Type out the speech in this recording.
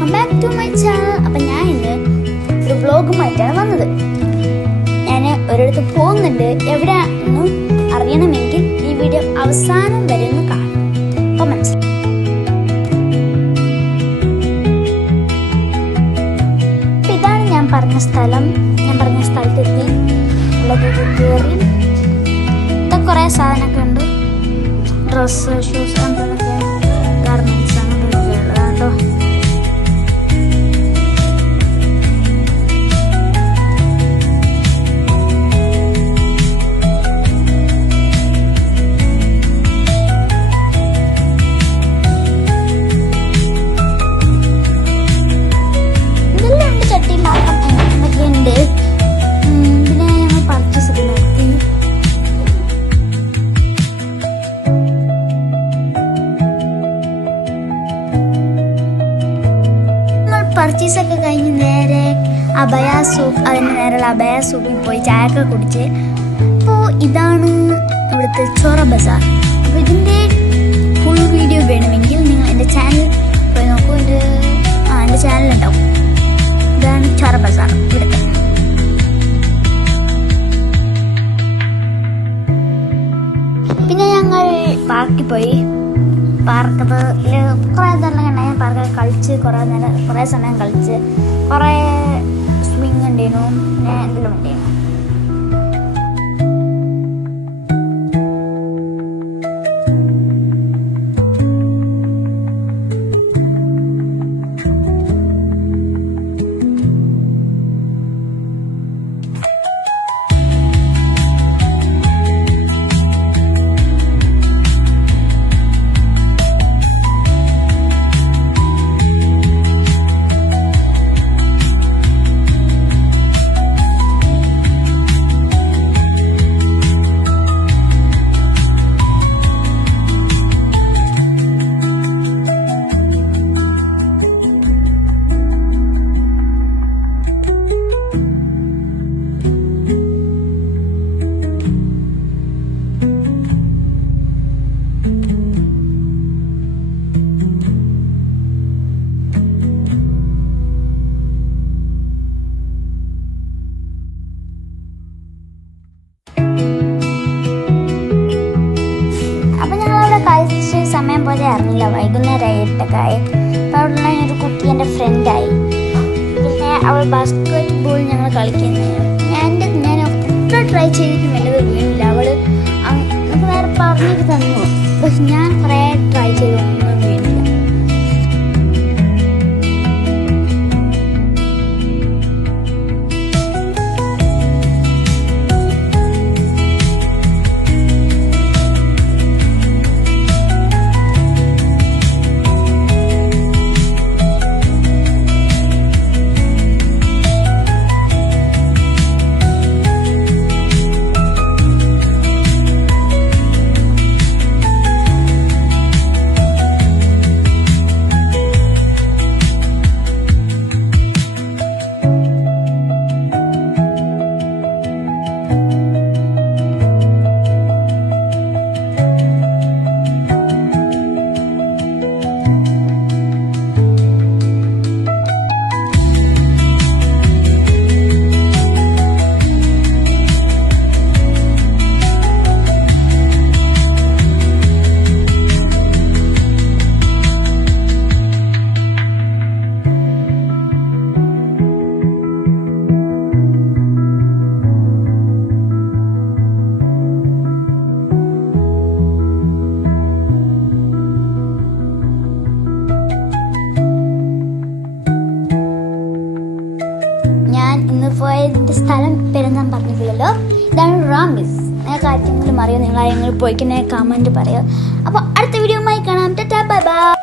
Welcome back to my channel. അപ്പം ഞാൻ ഇന്ന് ഒരു വ്ളോഗുമായിട്ടാണ് വന്നത്. ഞാൻ ഒരിടത്ത് പോകുന്നുണ്ട്. എവിടെയാണെന്നും അറിയണമെങ്കിൽ ഈ വീഡിയോ അവസാനം വരെ ഒന്ന് കാണും. അപ്പം മനസ്സിലായി. അപ്പം ഇതാണ് ഞാൻ പറഞ്ഞ സ്ഥലം. ഞാൻ പറഞ്ഞ സ്ഥലത്തെത്തി ഉള്ളത് കയറി. ഇതൊക്കെ കുറേ സാധനമൊക്കെ ഉണ്ട്. ഡ്രസ്സ്, ഷൂസ്, അങ്ങനത്തെ ഗാർമെൻറ്റ്സ് അങ്ങനെയൊക്കെ ഉള്ളതാണ് കേട്ടോ. ഇതെല്ലാം ഉണ്ട്, ചട്ടി പാത്രം എന്നൊക്കെ ഉണ്ട്. പിന്നെ ഞങ്ങൾ പർച്ചേസ് ഒക്കെ നടത്തി. പർച്ചേസൊക്കെ കഴിഞ്ഞ് നേരെ അഭയ സൂപ്പ്, അതിന് നേരെയുള്ള അഭയ സൂപ്പിൽ പോയി ചായയൊക്കെ കുടിച്ച്. അപ്പോൾ ഇതാണ് ഇവിടുത്തെ ചൊറ ബസാർ. അപ്പോൾ ഇതിൻ്റെ ഫുൾ വീഡിയോ വേണമെങ്കിൽ നിങ്ങൾ എൻ്റെ ചാനൽ പോയി നോക്കൂ. എൻ്റെ ചാനലുണ്ടാവും. ഇതാണ് ചൊറ ബസാർ ഇവിടുത്തെ. പിന്നെ ഞങ്ങൾ പാർക്കിൽ പോയി. പാർക്കത്തിൽ കുറേ നേരം ഉണ്ടായി. പാർക്കിൽ കളിച്ച് കുറേ സമയം കളിച്ച്. കുറേ സ്വിങ് ഉണ്ടായിരുന്നു. പിന്നെ എന്തെങ്കിലും ഉണ്ടായിരുന്നു. സമയം പോലെ അറിഞ്ഞില്ല. വൈകുന്നേരം 8 ആയി. അപ്പോൾ അവിടെയുള്ള ഒരു കുട്ടി എൻ്റെ ഫ്രണ്ടായി. പിന്നെ അവൾ ബാസ്കറ്റ് ബോൾ ഞങ്ങൾ കളിക്കുന്നത്. ഞാൻ എത്ര ട്രൈ ചെയ്തിട്ടും എൻ്റെ വീണില്ല. അവൾ നമുക്ക് നേരെ പറഞ്ഞിട്ട് തന്നു. പക്ഷെ ഞാൻ കുറേ ട്രൈ ചെയ്തു, ഒന്നും വീണില്ല. പോയതിൻ്റെ സ്ഥലം പേരെന്താ പറഞ്ഞില്ലല്ലോ. ഇതാണ് റാമിസ്. നിങ്ങൾക്ക് ആർക്കെങ്കിലും അറിയോ? നിങ്ങൾ ആരെങ്കിലും പോയിക്കണേ കമൻറ്റ് പറയുക. അപ്പോൾ അടുത്ത വീഡിയോയുമായി കാണാം. Tata, bye bye.